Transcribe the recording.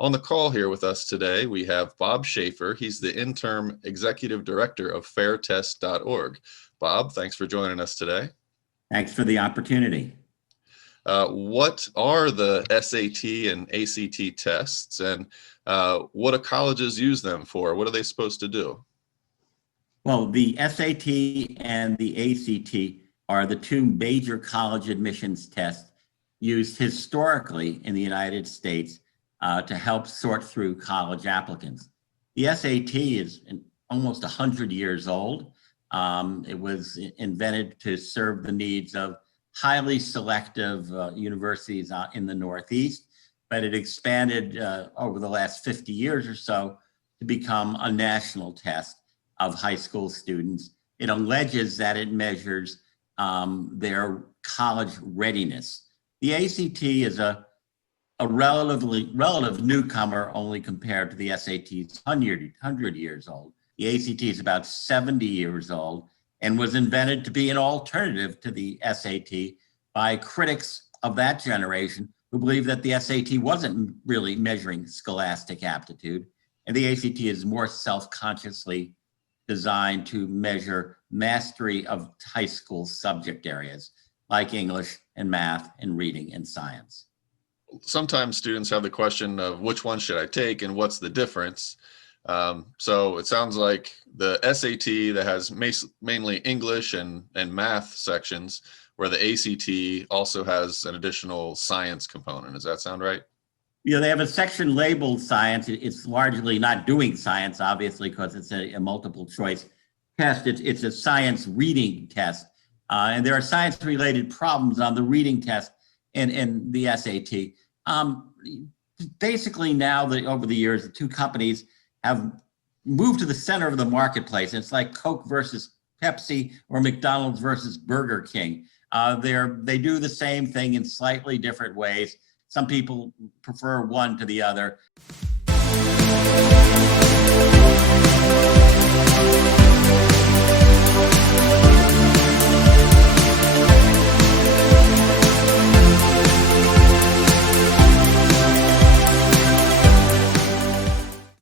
On the call here with us today, we have Bob Schaeffer. He's the interim executive director of fairtest.org. Bob, thanks for joining us today. Thanks for the opportunity. What are the SAT and ACT tests, and what do colleges use them for? What are they supposed to do? Well, the SAT and the ACT are the two major college admissions tests used historically in the United States to help sort through college applicants. The SAT is almost 100 years old. It was invented to serve the needs of highly selective universities in the Northeast, but it expanded over the last 50 years or so to become a national test of high school students. It alleges that it measures their college readiness. The ACT is a relative newcomer only compared to the SAT's 100 years old. The ACT is about 70 years old and was invented to be an alternative to the SAT by critics of that generation who believed that the SAT wasn't really measuring scholastic aptitude, and the ACT is more self-consciously designed to measure mastery of high school subject areas like English and math and reading and science. Sometimes students have the question of which one should I take and what's the difference? So it sounds like the SAT that has mainly English and math sections, where the ACT also has an additional science component. Does that sound right? Yeah, they have a section labeled science. It's largely not doing science, obviously, because it's a multiple choice test. It's a science reading test. And there are science-related problems on the reading test and the SAT. Basically now, over the years, the two companies have moved to the center of the marketplace. It's like Coke versus Pepsi or McDonald's versus Burger King. They do the same thing in slightly different ways. Some people prefer one to the other.